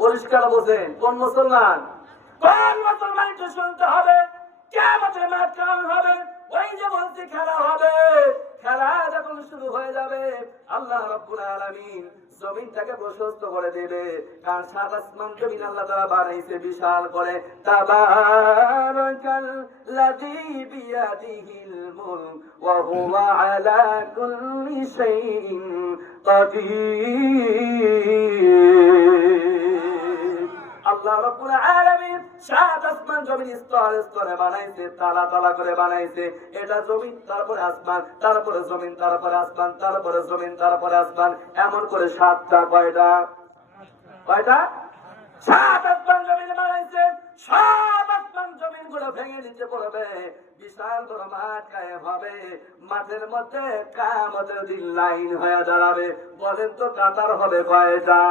পরিষ্কার বোঝেন কোন মুসলমান? কোন মুসলমান একটু শুনতে হবে। কিয়ামতের মাঠ কেমন হবে? ওই যে বলছি খেলা হবে। খেলা যখন শুরু হয়ে যাবে আল্লাহ রাব্বুল আলামিন জমিনটাকে প্রশস্ত করে দেবে। কারণ সাত আসমান জমিন আল্লাহ তাআলা বানাইছে বিশাল করে। তাবারাকাল্লাযী বিয়াদিহিল মুলক ওয়া হুয়া আলা কুল্লি শাইইন কাদির। আল্লাহ রাব্বুল আলামিন সাত আসমান জমিন স্তরে স্তরে বানাইছে, তালা তালা করে বানাইছে। এটা জমিন, তারপরে আসমান, তারপরে জমিন, তারপরে আসমান, তারপরে জমিন, তারপরে আসমান, এমন করে সাতটা। কয়টা? সাত আসমান জমিন বানাইছে। সব আসমান জমিন গুলো ভেঙে নিচে পড়বে, বিশাল বড় মাঠ কায়েম হবে। মাঠের মধ্যে কিয়ামতের দিন লাইন হয়ে দাঁড়াবে। বলেন তো কাতার হবে কয়টা?